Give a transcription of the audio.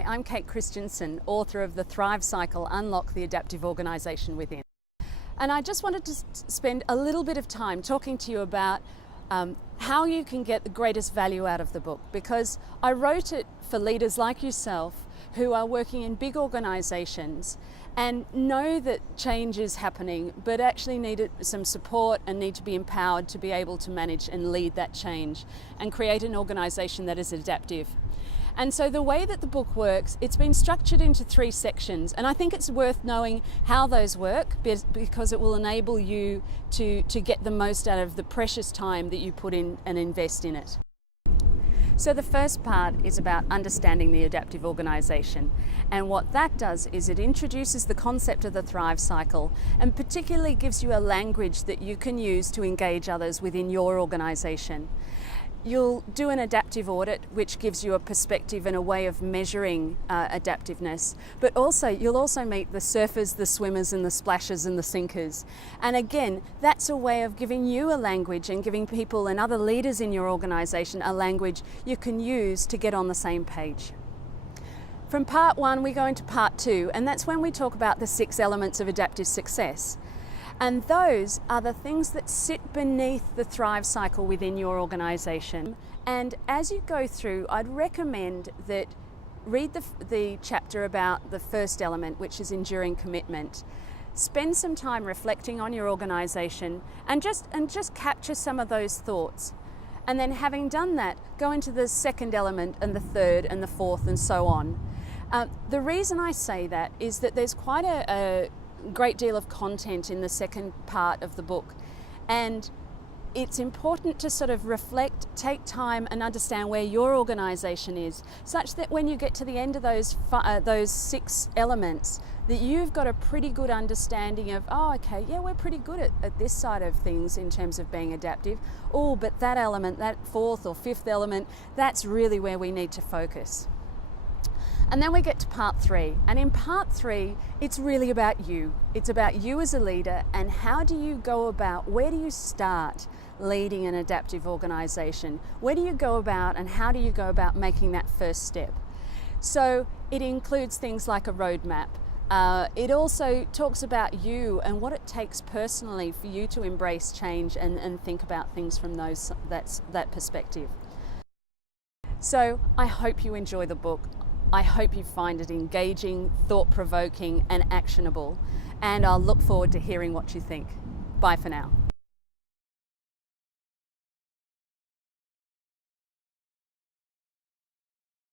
Hi, I'm Christiansen, author of The Thrive Cycle, Unlock the Adaptive Organisation Within. And I just wanted to spend a little bit of time talking to you about how you can get the greatest value out of the book, because I wrote it for leaders like yourself who are working in big organisations and know that change is happening, but actually need some support and need to be empowered to be able to manage and lead that change and create an organisation that is adaptive. And so the way that the book works, it's been structured into 3 sections, and I think it's worth knowing how those work because it will enable you to get the most out of the precious time that you put in and invest in it. So the first part is about understanding the adaptive organisation, and what that does is it introduces the concept of the Thrive Cycle and particularly gives you a language that you can use to engage others within your organisation. You'll do an adaptive audit, which gives you a perspective and a way of measuring adaptiveness, but also you'll also meet the surfers, the swimmers and the splashers and the sinkers. And again, that's a way of giving you a language and giving people and other leaders in your organisation a language you can use to get on the same page. From part 1 we go into part 2, and that's when we talk about the 6 elements of adaptive success. And those are the things that sit beneath the Thrive Cycle within your organisation. And as you go through, I'd recommend that read the chapter about the first element, which is enduring commitment. Spend some time reflecting on your organisation and just capture some of those thoughts. And then having done that, go into the second element and the third and the fourth and so on. The reason I say that is that there's quite a great deal of content in the second part of the book, and it's important to sort of reflect, take time and understand where your organisation is, such that when you get to the end of those 6 elements, that you've got a pretty good understanding of, oh okay, yeah, we're pretty good at this side of things in terms of being adaptive. Oh, but that element, that 4th or 5th element, that's really where we need to focus. And then we get to part 3, and in part 3 it's really about you. It's about you as a leader, and how do you go about, where do you start leading an adaptive organisation? Where do you go about and how do you go about making that first step? So it includes things like a roadmap. It also talks about you and what it takes personally for you to embrace change and think about things from that perspective. So I hope you enjoy the book. I hope you find it engaging, thought-provoking and actionable, and I'll look forward to hearing what you think. Bye for now.